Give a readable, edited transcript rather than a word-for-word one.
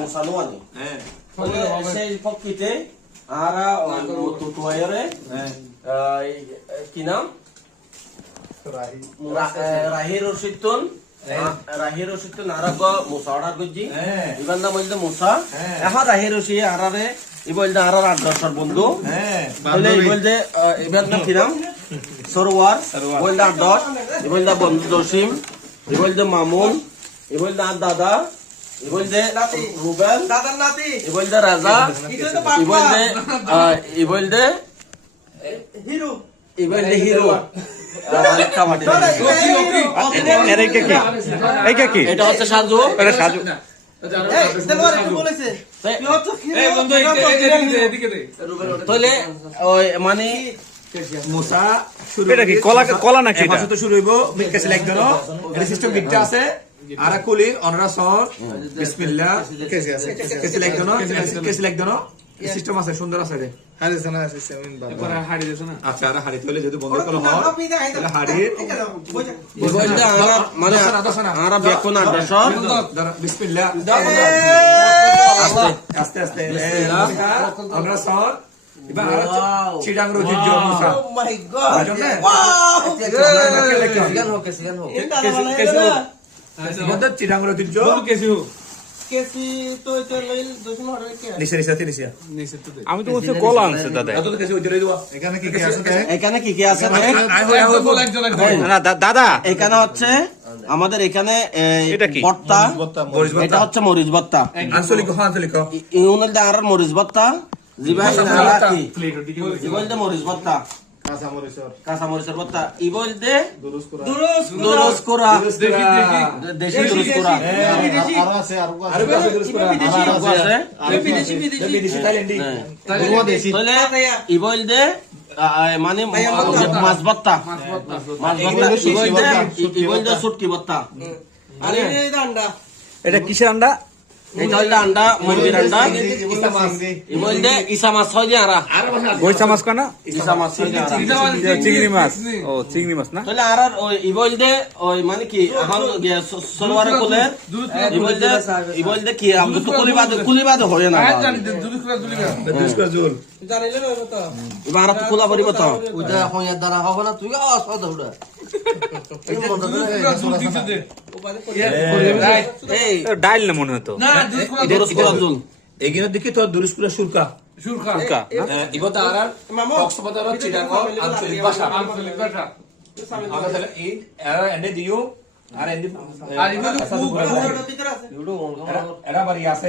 Musanuani. Sei pokite ara tutuayore. Kinam? Rahir Rusitun. Rahir Rusitun arago Musa order guji. Ibanda মধ্যে মুসা এখন রাহির রশি আরারে ইবলদে আরার 8-10 বন্ধু বলে ইবলদে ইবাদ নাম কিরাম সরওয়ার বলদা 10 ইবলদা বন্ধু জসিম ইবলদে মামুন ইবলদে দাদা ইবলদে রুবেল দাদার নাতি ইবলদে রাজা ইবলদে হিরো ইবলদে হিরো এটা হচ্ছে সাজু এটা সাজু মানে মুসা শুরু এটা কি কলা কলা নাকি এটা তো শুরু হইব বিকাশ লাগদন এটা সিস্টেম বিটটা আছে আর কুলি অনরা সর বিসমিল্লাহ কেসি লাগদন কেসি লাগদন সিস্টেম আছে সুন্দর আছে রে হাড়ি জানা আছে সেমিন বাবা একবার হাড়ি দেছ না আচ্ছা আর হাড়ি তলে যদি বন্ধ করা হয় তাহলে হাড়ি বলতে আমরা মানে আমরা বেকোনা দেশর বিসমিল্লাহ আস্তে আস্তে আমরা সর এবার চিড়াং রোজি জমুসা ও মাই গড ওয়াও সিগান হোক বন্ধ চিড়াং রোজি জো কেসি তো এটা লইল দোষন হরে কে নিসে তো আমি তো বলছি কলা আনছে দাদা এত তো কেসি ওইরে দিবা এখানে কি আছে এখানে কি আছে না দাদা এখানে হচ্ছে আমাদের এখানে ভর্তা এটা হচ্ছে মরিচ ভর্তা আঞ্চলিক ইউনাল দা আর মরিচ ভর্তা জিবা আরা কি ইবল দে মরিচ ভর্তা কাঁচা মরিচের ভর্তা ইবল দে দুরুস কোরা দেশি দুরুস কোরা আরো আছে দুরুস কোরা আছে বিদেশি থাইল্যান্ডি তাহলে ইবল দে মানে মাছ ভর্তা ইবল দে শুটকি ভর্তা আরে আন্ডা এটা কিসের আন্ডা এটা হলো আন্ডা মুরগির আন্ডা ইবল দে ইসা মাছ হয় যে আরা গইসা মাছ কানা ইসা মাছ হয় যে আরা চিংড়ি মাছ ও চিংড়ি মাছ না তাহলে আর ওই ইবল দে ওই মানে কি এখন সলওয়ার কোলে ইবল দে কি আমরা তো কুলিবাদ হয় না দুরুস কোরা জুল জানিলে না তো এবার তো কুলা পড়িব তো ওটা হইয়া দাঁড়া হবে না তুই অসদ ওটা এই ডাইল না মনে হতো এগিয়ে দেখি তো দুরুস কোরা সুরকা ইবতা আর কক্সবাজার চিটাগং আঞ্চলিক ভাষা আমরা তাহলে এই এন্ডে দিও আর এন্ডে আর ইবো এরা বাড়ি আছে